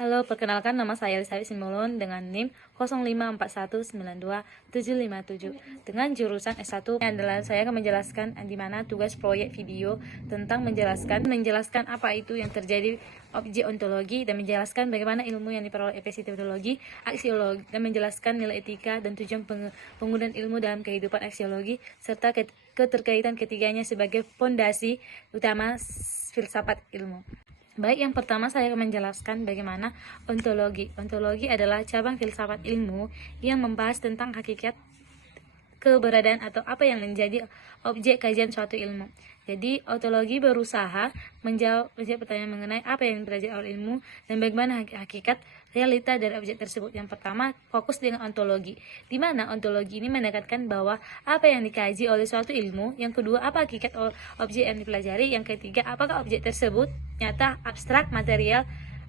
Halo, perkenalkan nama saya Elizabeth Simbolon dengan NIM 054192757 dengan jurusan S1 adalah saya akan menjelaskan di mana tugas proyek video tentang menjelaskan apa itu yang terjadi objek ontologi dan menjelaskan bagaimana ilmu yang diperoleh epistemologi, aksiologi dan menjelaskan nilai etika dan tujuan penggunaan ilmu dalam kehidupan aksiologi serta keterkaitan ketiganya sebagai fondasi utama filsafat ilmu. Baik, yang pertama saya akan menjelaskan bagaimana ontologi. Ontologi adalah cabang filsafat ilmu yang membahas tentang hakikat keberadaan atau apa yang menjadi objek kajian suatu ilmu. Jadi, ontologi berusaha menjawab pertanyaan mengenai apa yang dipelajari oleh ilmu dan bagaimana hakikat realita dari objek tersebut. Yang pertama, fokus dengan ontologi, di mana ontologi ini mendekatkan bahwa apa yang dikaji oleh suatu ilmu. Yang kedua, apa hakikat objek yang dipelajari. Yang ketiga, apakah objek tersebut nyata, abstrak, material,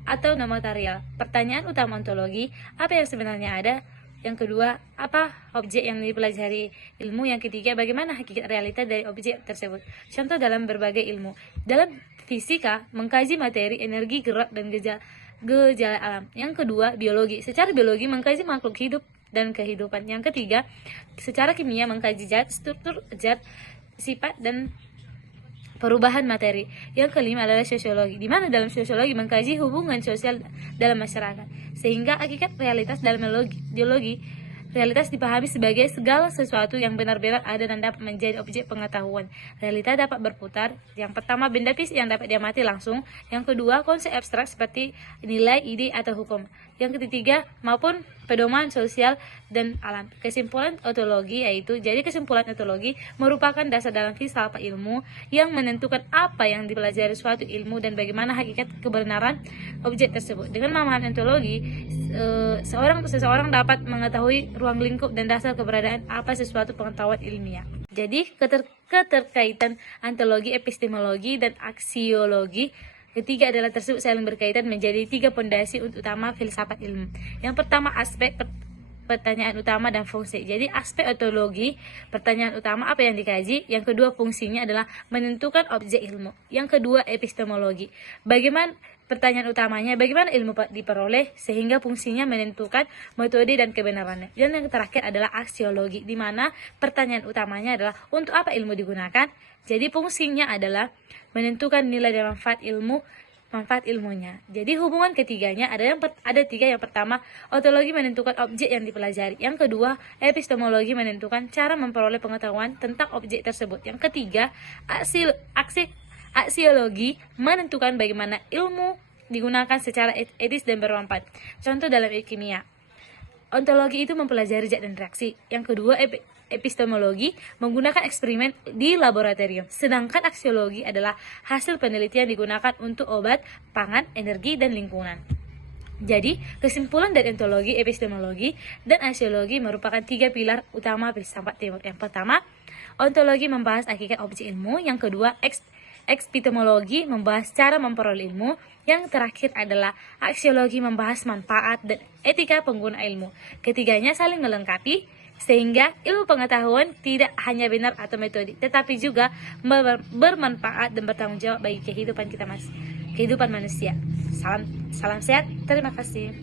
atau non material. Pertanyaan utama ontologi, apa yang sebenarnya ada. Yang kedua, apa objek yang dipelajari ilmu. Yang ketiga, bagaimana hakikat realita dari objek tersebut. Contoh dalam berbagai ilmu. Dalam fisika, mengkaji materi, energi, gerak, dan gejala alam. Yang kedua, biologi. Secara biologi, mengkaji makhluk hidup dan kehidupan. Yang ketiga, secara kimia, mengkaji zat, struktur zat, sifat, dan perubahan materi. Yang kelima adalah sosiologi, di mana dalam sosiologi mengkaji hubungan sosial dalam masyarakat, sehingga hakikat realitas dalam biologi. Realitas dipahami sebagai segala sesuatu yang benar-benar ada dan dapat menjadi objek pengetahuan. Realita dapat berputar. Yang pertama, benda fisik yang dapat diamati langsung. Yang kedua, konsep abstrak seperti nilai, ide, atau hukum. Yang ketiga, maupun pedoman sosial dan alam. Kesimpulan ontologi yaitu, jadi kesimpulan ontologi merupakan dasar dalam filsafat ilmu yang menentukan apa yang dipelajari suatu ilmu dan bagaimana hakikat kebenaran objek tersebut. Dengan memahami ontologi, seseorang dapat mengetahui ruang lingkup dan dasar keberadaan apa sesuatu pengetahuan ilmiah. Jadi keterkaitan ontologi, epistemologi, dan aksiologi ketiga adalah tersebut saling berkaitan menjadi tiga pondasi utama filsafat ilmu. Yang pertama, aspek pertanyaan utama dan fungsi. Jadi aspek ontologi, pertanyaan utama apa yang dikaji. Yang kedua, fungsinya adalah menentukan objek ilmu. Yang kedua, epistemologi, bagaimana pertanyaan utamanya, bagaimana ilmu diperoleh, sehingga fungsinya menentukan metode dan kebenarannya. Dan yang terakhir adalah aksiologi, di mana pertanyaan utamanya adalah untuk apa ilmu digunakan. Jadi fungsinya adalah menentukan nilai dan manfaat ilmunya. Jadi hubungan ketiganya ada tiga. Yang pertama, ontologi menentukan objek yang dipelajari. Yang kedua, epistemologi menentukan cara memperoleh pengetahuan tentang objek tersebut. Yang ketiga, aksiologi menentukan bagaimana ilmu digunakan secara etis dan bermanfaat. Contoh dalam kimia, ontologi itu mempelajari zat dan reaksi. Yang kedua, epistemologi menggunakan eksperimen di laboratorium. Sedangkan aksiologi adalah hasil penelitian digunakan untuk obat, pangan, energi, dan lingkungan. Jadi, kesimpulan dari ontologi, epistemologi, dan aksiologi merupakan tiga pilar utama filsafat timur. Yang pertama, ontologi membahas hakikat objek ilmu. Yang kedua, epistemologi membahas cara memperoleh ilmu. Yang terakhir adalah aksiologi membahas manfaat dan etika pengguna ilmu. Ketiganya saling melengkapi, sehingga ilmu pengetahuan tidak hanya benar atau metode, tetapi juga bermanfaat dan bertanggung jawab bagi kehidupan manusia. Salam sehat, terima kasih.